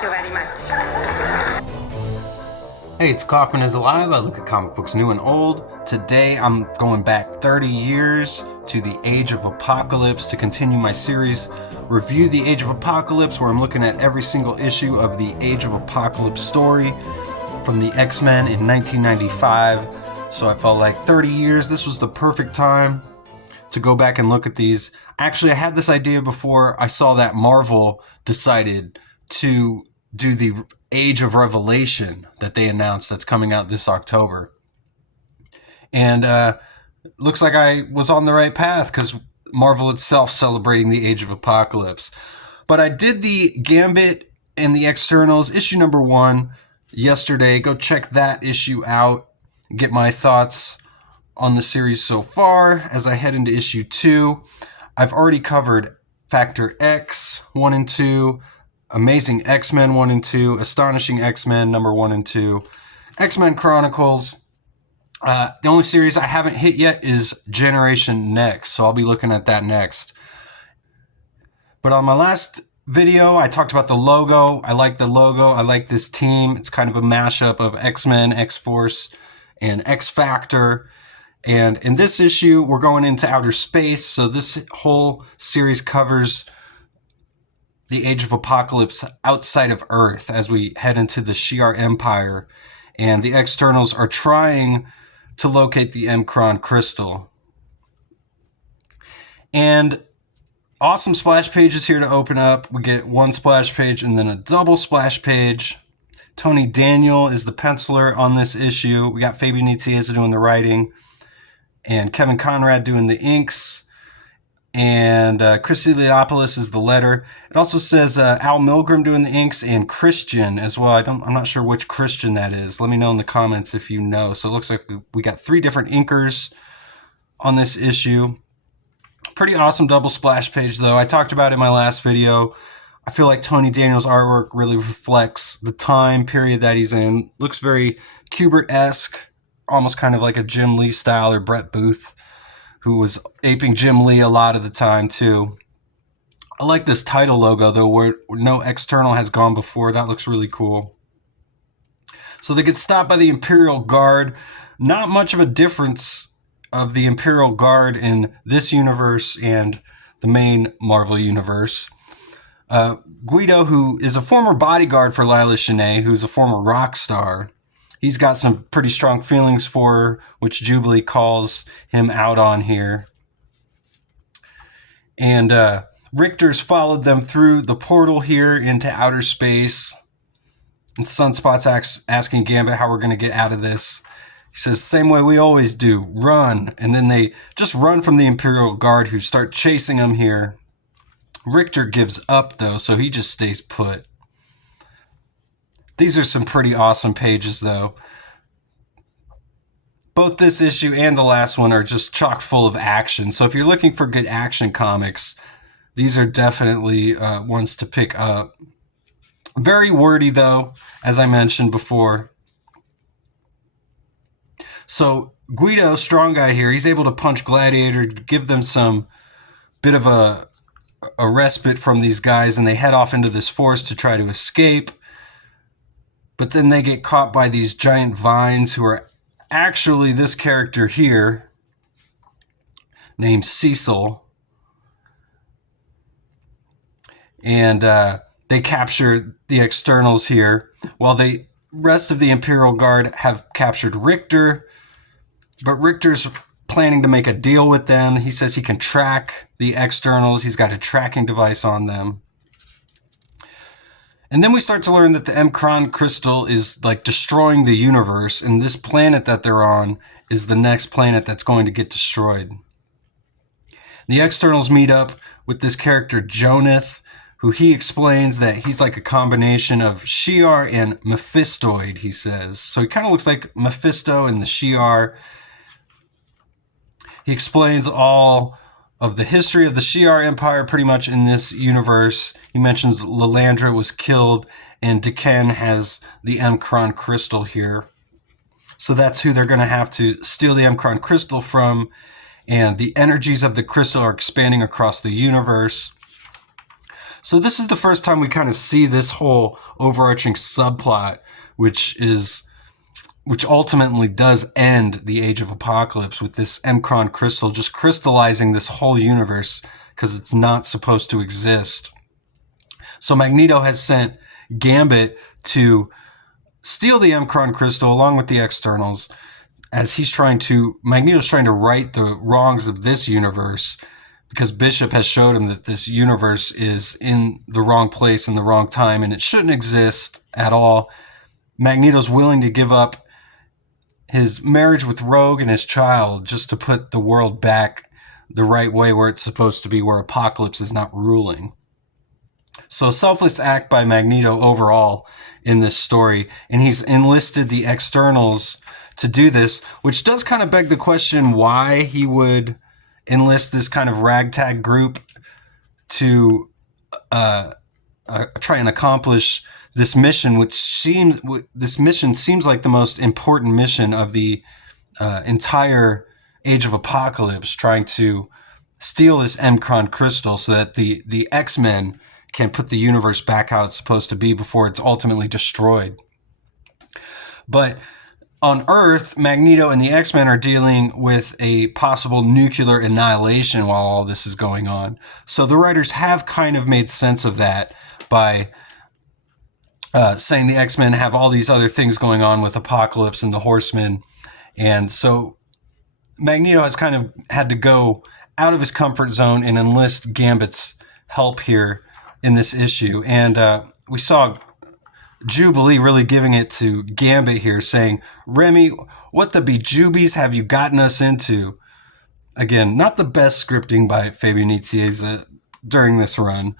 Thank you very much. Hey, it's Kaufman is Alive. I look at comic books new and old. Today I'm going back 30 years to the Age of Apocalypse to continue my series, Review the Age of Apocalypse, where I'm looking at every single issue of the Age of Apocalypse story from the X-Men in 1995. So I felt like 30 years, this was the perfect time to go back and look at these. Actually, I had this idea before I saw that Marvel decided to do the Age of Revelation that they announced that's coming out this October. And looks like I was on the right path because Marvel itself celebrating the Age of Apocalypse. But I did the Gambit and the X-Ternals issue number 1 yesterday. Go check that issue out. Get my thoughts on the series so far as I head into issue 2. I've already covered Factor X 1 and 2, Amazing X-Men 1 and 2, Astonishing X-Men number 1 and 2, X-Men Chronicles. The only series I haven't hit yet is Generation Next, so I'll be looking at that next. But on my last video, I talked about the logo. I like the logo. I like this team. It's kind of a mashup of X-Men, X-Force, and X-Factor. And in this issue, we're going into outer space, so this whole series covers the Age of Apocalypse outside of Earth as we head into the Shi'ar Empire, and the X-Ternals are trying to locate the M'Kraan crystal. And awesome splash pages here to open up. We get one splash page and then a double splash page. Tony Daniel is the penciler on this issue. We got Fabian Nicieza doing the writing, and Kevin Conrad doing the inks. And Chris Eliopoulos is the letter. It also says Al Milgram doing the inks and Christian as well. I'm not sure which Christian that is. Let me know in the comments if you know. So it looks like we got 3 different inkers on this issue. Pretty awesome double splash page though. I talked about it in my last video. I feel like Tony Daniel's artwork really reflects the time period that he's in. Looks very Kubert-esque, almost kind of like a Jim Lee style or Brett Booth, who was aping Jim Lee a lot of the time too. I like this title logo though, where no X-Ternal has gone before. That looks really cool. So they get stopped by the Imperial Guard. Not much of a difference of the Imperial Guard in this universe and the main Marvel universe. Guido, who is a former bodyguard for Lila Shanae, who's a former rock star, he's got some pretty strong feelings for her, which Jubilee calls him out on here. And Richter's followed them through the portal here into outer space. And Sunspot's asking Gambit how we're going to get out of this. He says, same way we always do, run. And then they just run from the Imperial Guard, who start chasing them here. Richter gives up, though, so he just stays put. These are some pretty awesome pages, though. Both this issue and the last one are just chock full of action. So if you're looking for good action comics, these are definitely ones to pick up. Very wordy, though, as I mentioned before. So Guido, strong guy here, he's able to punch Gladiator, give them some bit of a respite from these guys, and they head off into this forest to try to escape. But then they get caught by these giant vines who are actually this character here named Cecil. And they capture the X-Ternals here, while the rest of the Imperial Guard have captured Richter. But Richter's planning to make a deal with them. He says he can track the X-Ternals. He's got a tracking device on them. And then we start to learn that the M'Kraan crystal is like destroying the universe, and this planet that they're on is the next planet that's going to get destroyed. The X-Ternals meet up with this character Jonath, who he explains that he's like a combination of Shi'ar and Mephistoid, he says. So he kind of looks like Mephisto in the Shi'ar. He explains all of the history of the Shi'ar Empire pretty much in this universe. He mentions Lilandra was killed and D'Ken has the M'Kraan crystal here. So that's who they're going to have to steal the M'Kraan crystal from. And the energies of the crystal are expanding across the universe. So this is the first time we kind of see this whole overarching subplot, which ultimately does end the Age of Apocalypse with this M'Kraan crystal just crystallizing this whole universe because it's not supposed to exist. So Magneto has sent Gambit to steal the M'Kraan crystal along with the X-Ternals, as Magneto's trying to right the wrongs of this universe, because Bishop has showed him that this universe is in the wrong place in the wrong time and it shouldn't exist at all. Magneto's willing to give up his marriage with Rogue and his child just to put the world back the right way where it's supposed to be, where Apocalypse is not ruling. So a selfless act by Magneto overall in this story, and he's enlisted the X-Ternals to do this, which does kind of beg the question why he would enlist this kind of ragtag group to try and accomplish this mission, which seems like the most important mission of the entire Age of Apocalypse, trying to steal this M'Kraan crystal so that the X-Men can put the universe back how it's supposed to be before it's ultimately destroyed. But on Earth, Magneto and the X-Men are dealing with a possible nuclear annihilation while all this is going on. So the writers have kind of made sense of that by saying the X-Men have all these other things going on with Apocalypse and the Horsemen. And so Magneto has kind of had to go out of his comfort zone and enlist Gambit's help here in this issue. And we saw Jubilee really giving it to Gambit here, saying, "Remy, what the bejubies have you gotten us into?" Again, not the best scripting by Fabian Nicieza during this run,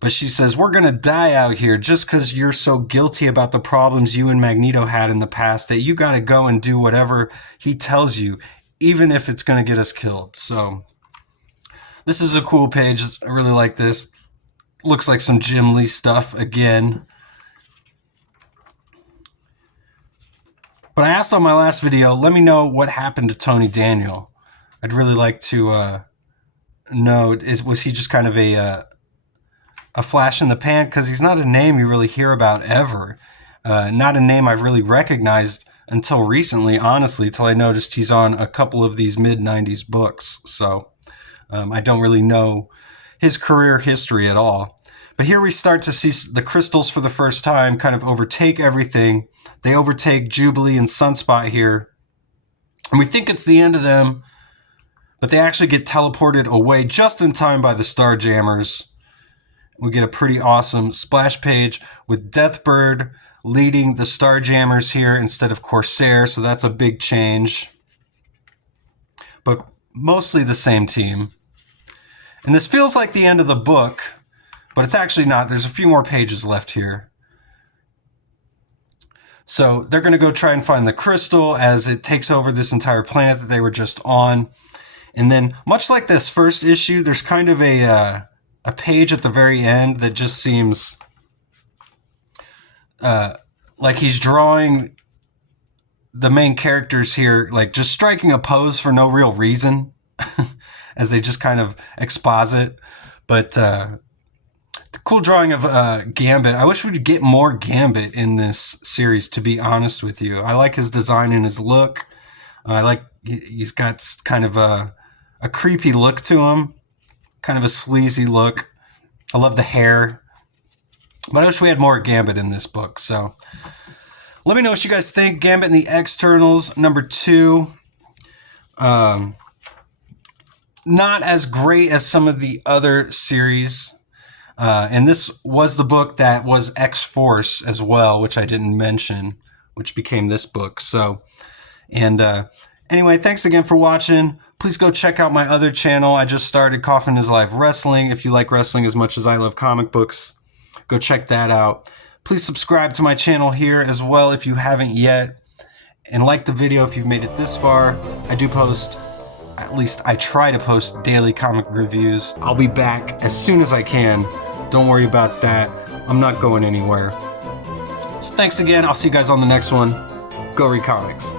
but she says, "We're going to die out here just because you're so guilty about the problems you and Magneto had in the past that you got to go and do whatever he tells you, even if it's going to get us killed." So this is a cool page. I really like this. Looks like some Jim Lee stuff again. But I asked on my last video, let me know what happened to Tony Daniel. I'd really like to know, was he just kind of a flash in the pan? Because he's not a name you really hear about ever. Not a name I've really recognized until recently, honestly, till I noticed he's on a couple of these mid-90s books. So I don't really know his career history at all. But here we start to see the crystals for the first time kind of overtake everything. They overtake Jubilee and Sunspot here. And we think it's the end of them, but they actually get teleported away just in time by the Starjammers. We get a pretty awesome splash page with Deathbird leading the Starjammers here instead of Corsair, so that's a big change. But mostly the same team. And this feels like the end of the book, but it's actually not. There's a few more pages left here. So they're going to go try and find the crystal as it takes over this entire planet that they were just on. And then, much like this first issue, there's kind of a page at the very end that just seems like he's drawing the main characters here, like just striking a pose for no real reason. As they just kind of exposit. But the cool drawing of Gambit. I wish we'd get more Gambit in this series, to be honest with you. I like his design and his look. I like he's got kind of a creepy look to him. Kind of a sleazy look. I love the hair. But I wish we had more Gambit in this book. So let me know what you guys think. Gambit and the X-Ternals, number 2. Not as great as some of the other series. And this was the book that was X-Force as well, which I didn't mention, which became this book. So, and anyway, thanks again for watching. Please go check out my other channel. I just started Kaufman is Live Wrestling. If you like wrestling as much as I love comic books, go check that out. Please subscribe to my channel here as well if you haven't yet. And like the video if you've made it this far. I do post, at least I try to post, daily comic reviews. I'll be back as soon as I can. Don't worry about that. I'm not going anywhere. So thanks again. I'll see you guys on the next one. Go read comics.